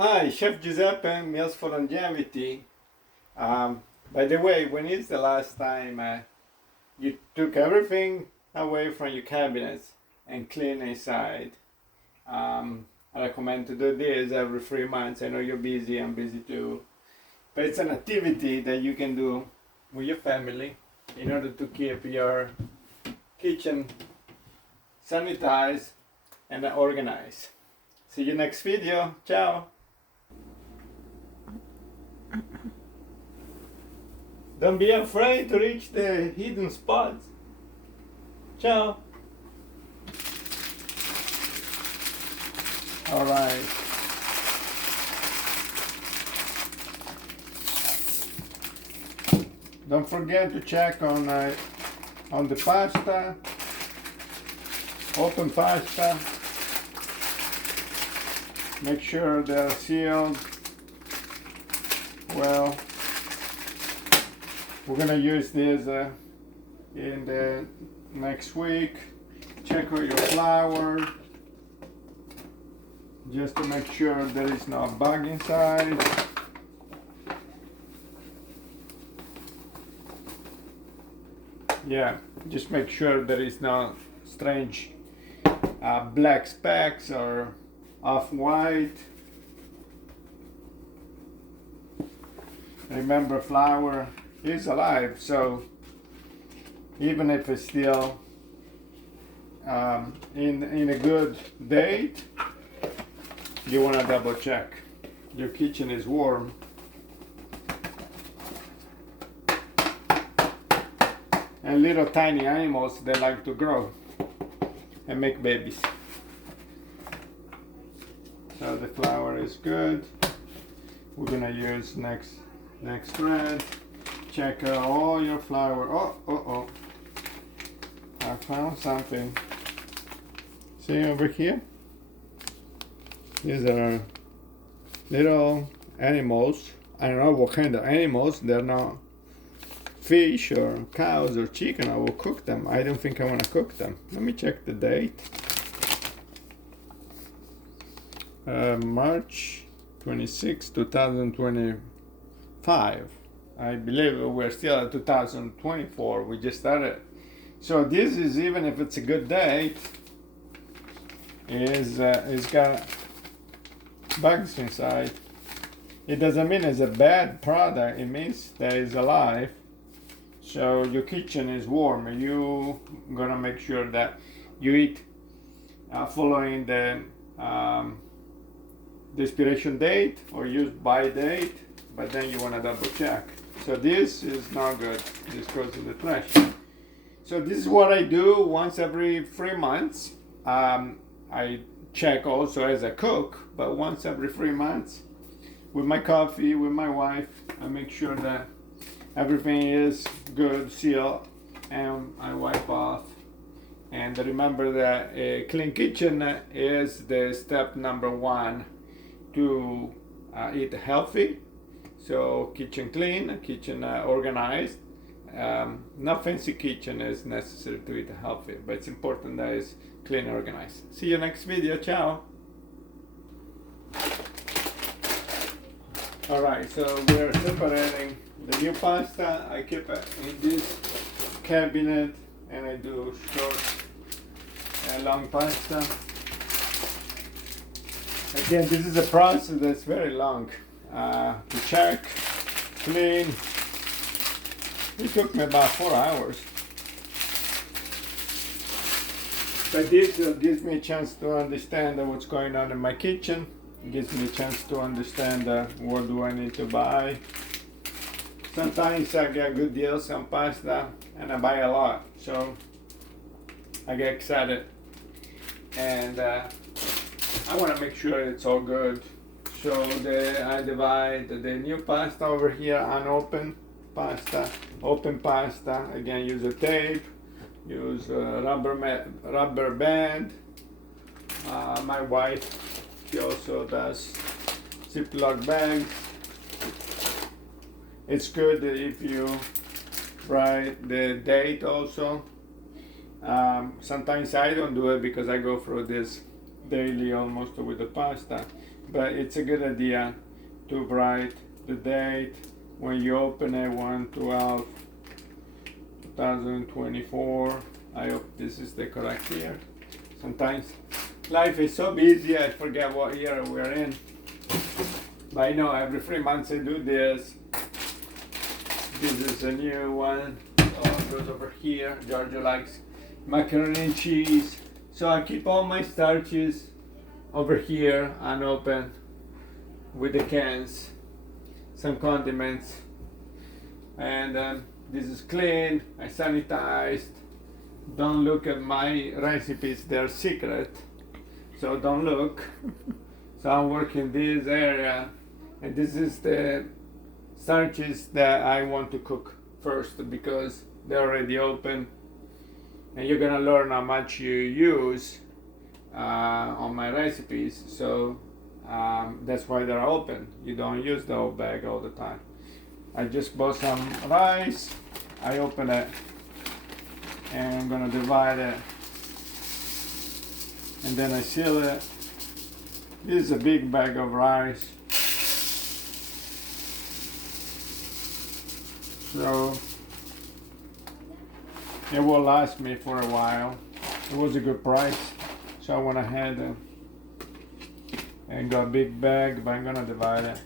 Hi, Chef Giuseppe, Meals for Longevity. By the way, when is the last time you took everything away from your cabinets and clean inside? I recommend to do this every 3 months. I know you're busy, I'm busy too. But it's an activity that you can do with your family in order to keep your kitchen sanitized and organized. See you next video. Ciao. Don't be afraid to reach the hidden spots. Ciao. All right. Don't forget to check on the pasta. Open pasta. Make sure they're sealed well. We're gonna use this in the next week. Check out your flour just to make sure there is no bug inside. Yeah, just make sure there is no strange black specks or off-white. Remember, flour is alive, so even if it's still in a good date, you want to double check your kitchen is warm. And little tiny animals, they like to grow and make babies. So the flour is good. We're gonna use next thread. Check all your flour. Oh, I found something. See over here? These are little animals. I don't know what kind of animals. They're not fish or cows or chicken. I will cook them. I don't think I want to cook them. Let me check the date. March 26, 2025. I believe we're still at 2024. We just started. So this is, even if it's a good date, is got bugs inside. It doesn't mean it's a bad product. It means that it's alive. So your kitchen is warm. You gonna make sure that you eat following the expiration date or use by date, but then you want to double check. So this is not good. This goes in the trash. So this is what I do once every 3 months. I check also as a cook, but once every 3 months with my coffee, with my wife, I make sure that everything is good, sealed, and I wipe off. And remember that a clean kitchen is the step number 1 to eat healthy. So kitchen clean, kitchen organized. Not fancy kitchen is necessary to eat healthy, but it's important that it's clean and organized. See you next video. Ciao. Alright, so we're separating the new pasta. I keep it in this cabinet, and I do short and long pasta. Again, this is a process that's very long. To check, clean. It took me about 4 hours. But this gives me a chance to understand what's going on in my kitchen. It gives me a chance to understand what do I need to buy. Sometimes I get good deals on pasta and I buy a lot, so I get excited. And I want to make sure it's all good. So I divide the new pasta over here, unopened pasta, open pasta. Again, use a tape, use a rubber band. My wife, she also does Ziploc bags. It's good if you write the date also. Sometimes I don't do it because I go through this daily almost with the pasta. but it's a good idea to write the date when you open it, 1/12/2024. I hope this is the correct year. Sometimes life is so busy I forget what year we're in. But I know every 3 months I do this. This is a new one. Oh, it goes over here. Giorgio likes macaroni and cheese. So I keep all my starches over here unopened with the cans. Some condiments. And this is clean. I sanitized. Don't look at my recipes. They're secret. So don't look. So I'm working this area. And this is the starches that I want to cook first because they're already open, and you're gonna learn how much you use on my recipes. So that's why they're open. You don't use the whole bag all the time. I just bought some rice. I open it and I'm gonna divide it, and then I seal it. This is a big bag of rice. So it will last me for a while. It was a good price, so I went ahead and got a big bag, but I'm gonna divide it.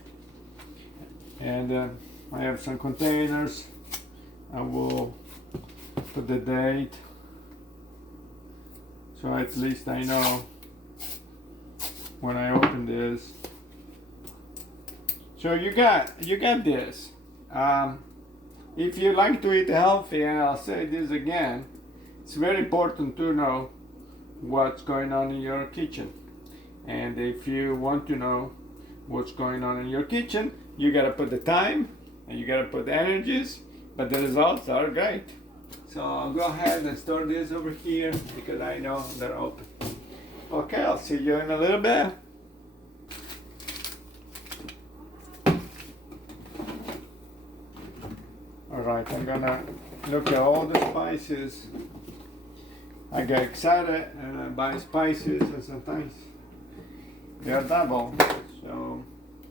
And I have some containers. I will put the date, so at least I know when I open this. So you got this. If you like to eat healthy, and I'll say this again, it's very important to know what's going on in your kitchen. And if you want to know what's going on in your kitchen, you gotta put the time and you gotta put the energies, but the results are great. So I'll go ahead and store this over here because I know they're open. Okay, I'll see you in a little bit. Alright, I'm gonna look at all the spices. I get excited and I buy spices, and sometimes they're double, so,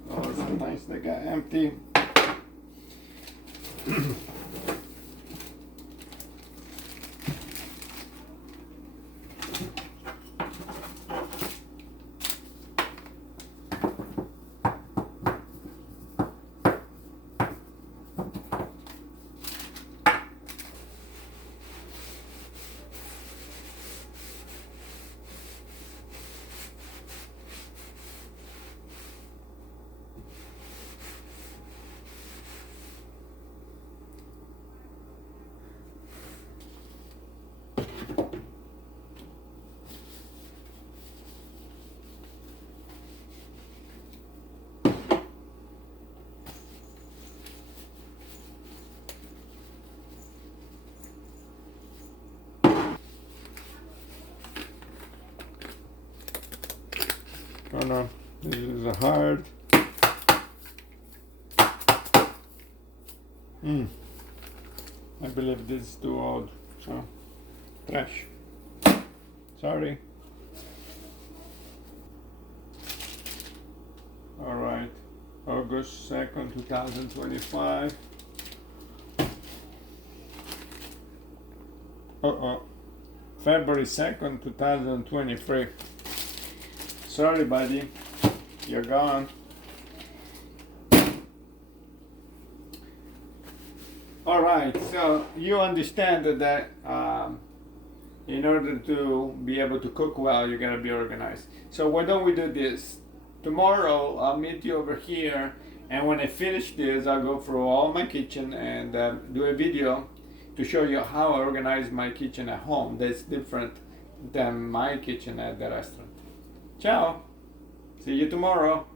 or sometimes they get empty. Oh no, this is a hard. I believe this is too old, so trash. Sorry. Alright, August 2nd, 2025. February 2nd, 2023. Sorry, buddy, you're gone. Alright, so you understand that in order to be able to cook well, you gotta be organized. So why don't we do this? Tomorrow I'll meet you over here, and when I finish this, I'll go through all my kitchen and do a video to show you how I organize my kitchen at home. That's different than my kitchen at the restaurant. Ciao! See you tomorrow!